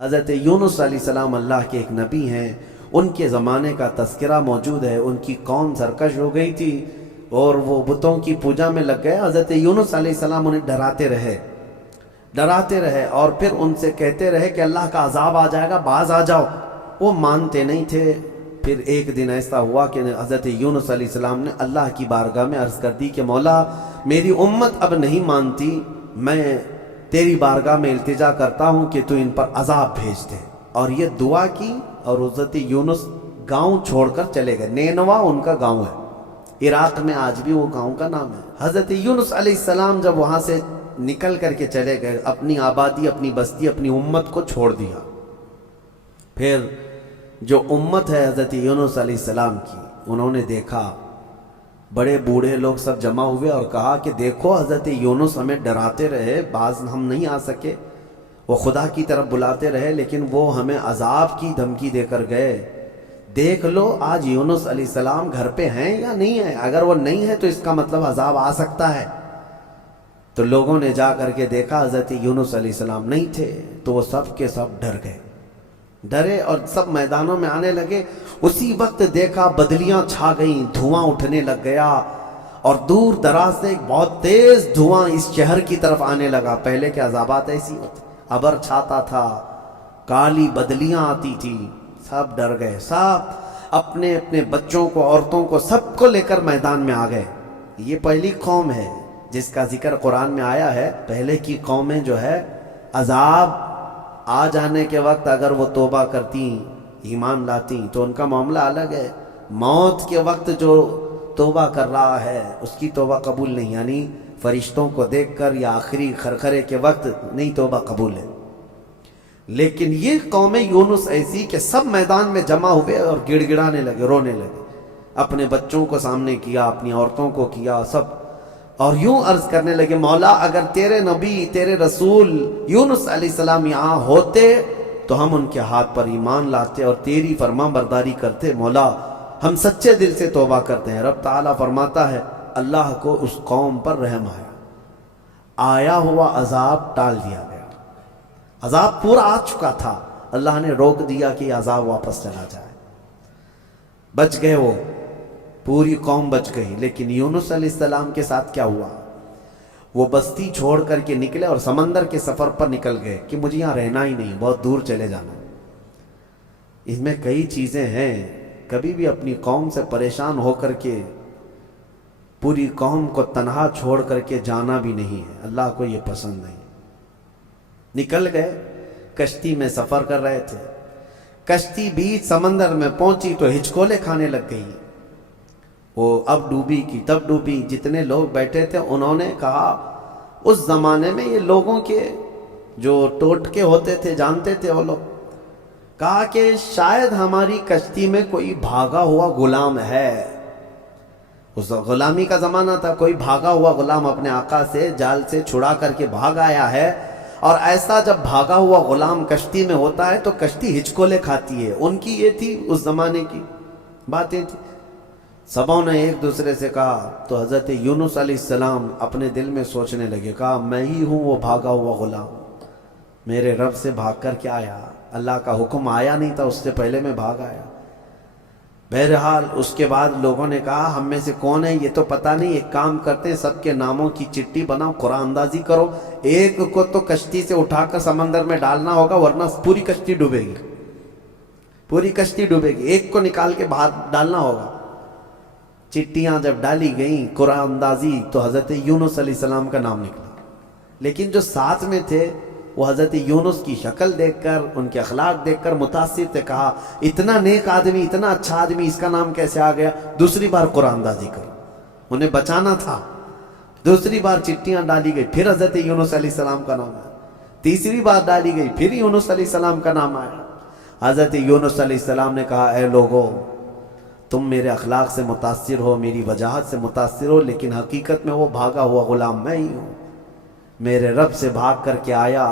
حضرت یونس علیہ السلام اللہ کے ایک نبی ہیں، ان کے زمانے کا تذکرہ موجود ہے۔ ان کی قوم سرکش ہو گئی تھی اور وہ بتوں کی پوجا میں لگ گئے۔ حضرت یونس علیہ السلام انہیں ڈراتے رہے اور پھر ان سے کہتے رہے کہ اللہ کا عذاب آ جائے گا، باز آ جاؤ۔ وہ مانتے نہیں تھے۔ پھر ایک دن ایسا ہوا کہ حضرت یونس علیہ السلام نے اللہ کی بارگاہ میں عرض کر دی کہ مولا، میری امت اب نہیں مانتی، میں تیری بارگاہ میں التجا کرتا ہوں کہ تو ان پر عذاب بھیج دے۔ اور یہ دعا کی اور حضرت یونس گاؤں چھوڑ کر چلے گئے۔ نینوا ان کا گاؤں ہے، عراق میں آج بھی وہ گاؤں کا نام ہے۔ حضرت یونس علیہ السلام جب وہاں سے نکل کر کے چلے گئے، اپنی آبادی، اپنی بستی، اپنی امت کو چھوڑ دیا۔ پھر جو امت ہے حضرت یونس علیہ السلام کی، انہوں نے دیکھا بڑے بوڑھے لوگ سب جمع ہوئے اور کہا کہ دیکھو حضرت یونس ہمیں ڈراتے رہے، بعض ہم نہیں آ سکے، وہ خدا کی طرف بلاتے رہے، لیکن وہ ہمیں عذاب کی دھمکی دے کر گئے۔ دیکھ لو آج یونس علیہ السلام گھر پہ ہیں یا نہیں ہیں، اگر وہ نہیں ہے تو اس کا مطلب عذاب آ سکتا ہے۔ تو لوگوں نے جا کر کے دیکھا حضرت یونس علیہ السلام نہیں تھے، تو وہ سب کے سب ڈرے اور سب میدانوں میں آنے لگے۔ اسی وقت دیکھا بدلیاں چھا گئیں، دھواں اٹھنے لگ گیا اور دور دراز سے ایک بہت تیز دھواں اس شہر کی طرف آنے لگا۔ پہلے کے عذابات ایسی ہوتے، ابر چھاتا تھا، کالی بدلیاں آتی تھی، سب ڈر گئے، سب اپنے اپنے بچوں کو، عورتوں کو، سب کو لے کر میدان میں آ گئے۔ یہ پہلی قوم ہے جس کا ذکر قرآن میں آیا ہے۔ پہلے کی قومیں جو ہے عذاب آ جانے کے وقت اگر وہ توبہ کرتی، ایمان لاتی تو ان کا معاملہ الگ ہے۔ موت کے وقت جو توبہ کر رہا ہے اس کی توبہ قبول نہیں، یعنی فرشتوں کو دیکھ کر یا آخری خرخرے کے وقت نہیں توبہ قبول ہے۔ لیکن یہ قوم یونس ایسی کہ سب میدان میں جمع ہوئے اور گڑ گڑانے لگے، رونے لگے، اپنے بچوں کو سامنے کیا، اپنی عورتوں کو کیا، سب، اور یوں عرض کرنے لگے مولا اگر تیرے نبی، تیرے رسول یونس علیہ السلام یہاں ہوتے تو ہم ان کے ہاتھ پر ایمان لاتے اور تیری فرمان برداری کرتے۔ مولا ہم سچے دل سے توبہ کرتے ہیں۔ رب تعالیٰ فرماتا ہے اللہ کو اس قوم پر رحم آیا ہوا عذاب ٹال دیا گیا۔ عذاب پورا آ چکا تھا، اللہ نے روک دیا کہ یہ عذاب واپس چلا جائے۔ بچ گئے، وہ پوری قوم بچ گئی۔ لیکن یونس علیہ السلام کے ساتھ کیا ہوا؟ وہ بستی چھوڑ کر کے نکلے اور سمندر کے سفر پر نکل گئے کہ مجھے یہاں رہنا ہی نہیں، بہت دور چلے جانا۔ اس میں کئی چیزیں ہیں، کبھی بھی اپنی قوم سے پریشان ہو کر کے پوری قوم کو تنہا چھوڑ کر کے جانا بھی نہیں ہے، اللہ کو یہ پسند نہیں۔ نکل گئے، کشتی میں سفر کر رہے تھے، کشتی بیچ سمندر میں پہنچی تو ہچکولے کھانے لگ گئی۔ وہ اب ڈوبی کی تب ڈوبی۔ جتنے لوگ بیٹھے تھے انہوں نے کہا، اس زمانے میں یہ لوگوں کے جو ٹوٹکے ہوتے تھے جانتے تھے وہ لوگ، کہا کہ شاید ہماری کشتی میں کوئی بھاگا ہوا غلام ہے۔ اس غلامی کا زمانہ تھا، کوئی بھاگا ہوا غلام اپنے آقا سے جال سے چھڑا کر کے بھاگ آیا ہے، اور ایسا جب بھاگا ہوا غلام کشتی میں ہوتا ہے تو کشتی ہچکولے کھاتی ہے۔ ان کی یہ تھی اس زمانے کی باتیں تھی۔ سبوں نے ایک دوسرے سے کہا، تو حضرت یونس علیہ السلام اپنے دل میں سوچنے لگے، کہا میں ہی ہوں وہ بھاگا ہوا غلام، میرے رب سے بھاگ کر کے آیا، اللہ کا حکم آیا نہیں تھا، اس سے پہلے میں بھاگ آیا۔ بہرحال اس کے بعد لوگوں نے کہا ہم میں سے کون ہے یہ تو پتہ نہیں، ایک کام کرتے ہیں سب کے ناموں کی چٹھی بناؤ، قرآن اندازی کرو، ایک کو تو کشتی سے اٹھا کر سمندر میں ڈالنا ہوگا ورنہ پوری کشتی ڈوبے گی، پوری کشتی ڈوبے گی، ایک کو نکال کے باہر ڈالنا ہوگا۔ چٹیاں جب ڈالی گئیں قرآن اندازی تو حضرت یونس علیہ السلام کا نام نکلا، لیکن جو ساتھ میں تھے وہ حضرت یونس کی شکل دیکھ کر، ان کے اخلاق دیکھ کر متاثر تھے، کہا اتنا نیک آدمی، اتنا اچھا آدمی، اس کا نام کیسے آ گیا؟ دوسری بار قرآن اندازی کرو، انہیں بچانا تھا۔ دوسری بار چٹیاں ڈالی گئی، پھر حضرت یونس علیہ السلام کا نام آیا۔ تیسری بار ڈالی گئی، پھر یونس علیہ السلام کا نام آیا۔ حضرت یونس علیہ السلام نے کہا اے لوگو، تم میرے اخلاق سے متاثر ہو، میری وجاہت سے متاثر ہو، لیکن حقیقت میں وہ بھاگا ہوا غلام میں ہی ہوں۔ میرے رب سے بھاگ کر کے آیا،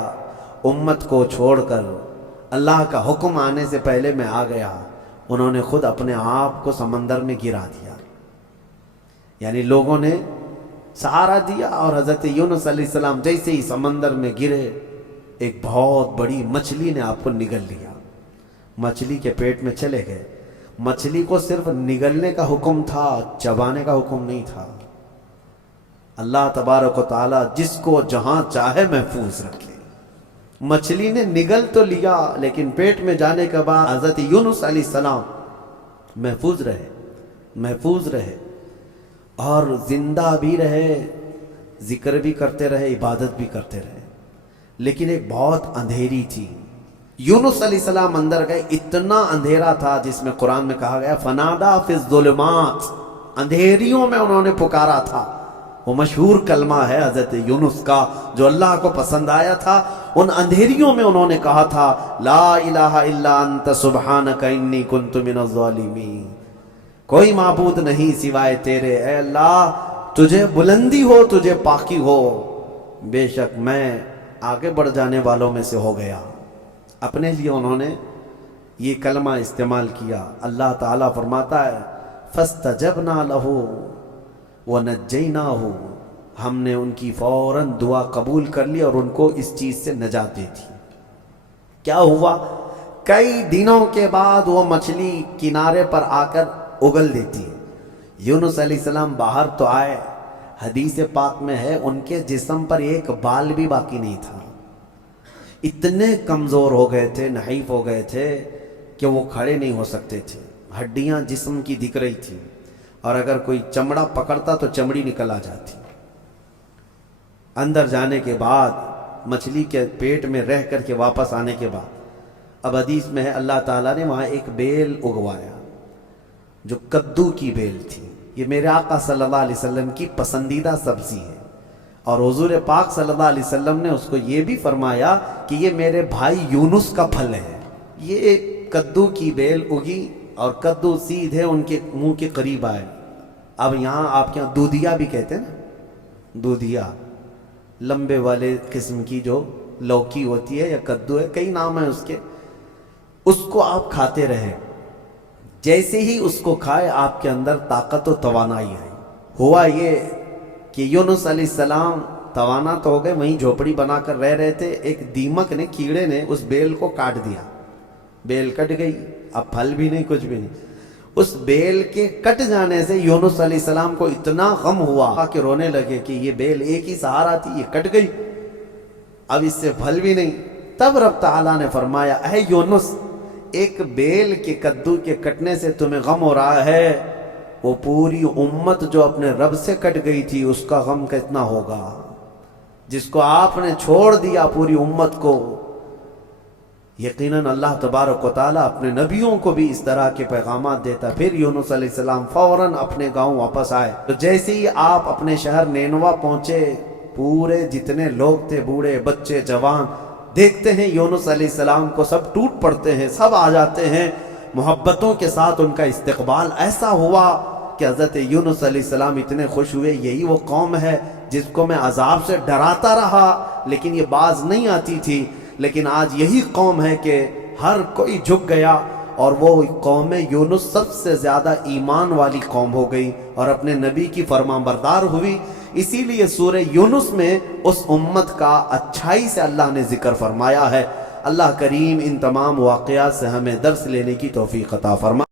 امت کو چھوڑ کر، اللہ کا حکم آنے سے پہلے میں آ گیا۔ انہوں نے خود اپنے آپ کو سمندر میں گرا دیا، یعنی لوگوں نے سہارا دیا، اور حضرت یونس علیہ السلام جیسے ہی سمندر میں گرے ایک بہت بڑی مچھلی نے آپ کو نگل لیا، مچھلی کے پیٹ میں چلے گئے۔ مچھلی کو صرف نگلنے کا حکم تھا، چبانے کا حکم نہیں تھا۔ اللہ تبارک و تعالی جس کو جہاں چاہے محفوظ رکھے۔ مچھلی نے نگل تو لیا لیکن پیٹ میں جانے کے بعد حضرت یونس علیہ السلام محفوظ رہے اور زندہ بھی رہے، ذکر بھی کرتے رہے، عبادت بھی کرتے رہے۔ لیکن ایک بہت اندھیری تھی، یونس علیہ السلام اندر گئے، اتنا اندھیرا تھا جس میں قرآن میں کہا گیا فنادا فی الظلمات، اندھیریوں میں انہوں نے پکارا تھا۔ وہ مشہور کلمہ ہے حضرت یونس کا جو اللہ کو پسند آیا تھا۔ ان اندھیریوں میں انہوں نے کہا تھا لا الہ الا انت سبحانک انی کنت من الظالمین، کوئی معبود نہیں سوائے تیرے، اے اللہ تجھے بلندی ہو، تجھے پاکی ہو، بے شک میں آگے بڑھ جانے والوں میں سے ہو گیا۔ اپنے لیے انہوں نے یہ کلمہ استعمال کیا۔ اللہ تعالیٰ فرماتا ہے فاستجبنا لہ وَنَجَّيْنَاهُ، ہم نے ان کی فوراً دعا قبول کر لی اور ان کو اس چیز سے نجات دے دی۔ کیا ہوا؟ کئی دنوں کے بعد وہ مچھلی کنارے پر آ کر اگل دیتی ہے۔ یونس علیہ السلام باہر تو آئے، حدیث پاک میں ہے ان کے جسم پر ایک بال بھی باقی نہیں تھا، اتنے کمزور ہو گئے تھے، نحیف ہو گئے تھے کہ وہ کھڑے نہیں ہو سکتے تھے، ہڈیاں جسم کی دکھ رہی تھی، اور اگر کوئی چمڑا پکڑتا تو چمڑی نکل آ جاتی۔ اندر جانے کے بعد مچھلی کے پیٹ میں رہ کر کے واپس آنے کے بعد اب حدیث میں ہے اللہ تعالیٰ نے وہاں ایک بیل اگوایا جو کدو کی بیل تھی۔ یہ میرے آقا صلی اللہ علیہ وسلم کی پسندیدہ سبزی ہے، اور حضور پاک صلی اللہ علیہ وسلم نے اس کو یہ بھی فرمایا کہ یہ میرے بھائی یونس کا پھل ہے۔ یہ کدو کی بیل اگی اور کدو سیدھے ان کے منہ کے قریب آئے۔ اب یہاں آپ کے یہاں دودھیا بھی کہتے ہیں نا، دودھیا لمبے والے قسم کی جو لوکی ہوتی ہے یا کدو ہے، کئی نام ہیں اس کے، اس کو آپ کھاتے رہے۔ جیسے ہی اس کو کھائے آپ کے اندر طاقت و توانائی آئی۔ ہوا یہ کہ یونس علیہ السلام توانا تو ہو گئے، وہیں جھوپڑی بنا کر رہ رہے تھے، ایک دیمک نے، کیڑے نے اس بیل کو کاٹ دیا، بیل کٹ گئی، اب پھل بھی نہیں، کچھ بھی نہیں۔ اس بیل کے کٹ جانے سے یونس علیہ السلام کو اتنا غم ہوا کہ رونے لگے کہ یہ بیل ایک ہی سہارا تھی، یہ کٹ گئی، اب اس سے پھل بھی نہیں۔ تب رب تعالیٰ نے فرمایا اے یونس، ایک بیل کے کدو کے کٹنے سے تمہیں غم ہو رہا ہے، وہ پوری امت جو اپنے رب سے کٹ گئی تھی اس کا غم کتنا ہوگا، جس کو آپ نے چھوڑ دیا پوری امت کو۔ یقیناً اللہ تبارک و تعالیٰ اپنے نبیوں کو بھی اس طرح کے پیغامات دیتا۔ پھر یونس علیہ السلام فوراً اپنے گاؤں واپس آئے، تو جیسے ہی آپ اپنے شہر نینوا پہنچے، پورے جتنے لوگ تھے، بوڑھے بچے جوان، دیکھتے ہیں یونس علیہ السلام کو، سب ٹوٹ پڑتے ہیں، سب آ جاتے ہیں، محبتوں کے ساتھ ان کا استقبال ایسا ہوا کہ حضرت یونس علیہ السلام اتنے خوش ہوئے، یہی وہ قوم ہے جس کو میں عذاب سے ڈراتا رہا لیکن یہ باز نہیں آتی تھی، لیکن آج یہی قوم ہے کہ ہر کوئی جھک گیا، اور وہ قوم یونس سب سے زیادہ ایمان والی قوم ہو گئی اور اپنے نبی کی فرمان بردار ہوئی۔ اسی لیے سورہ یونس میں اس امت کا اچھائی سے اللہ نے ذکر فرمایا ہے۔ اللہ کریم ان تمام واقعات سے ہمیں درس لینے کی توفیق عطا فرمائے۔